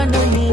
நடனமே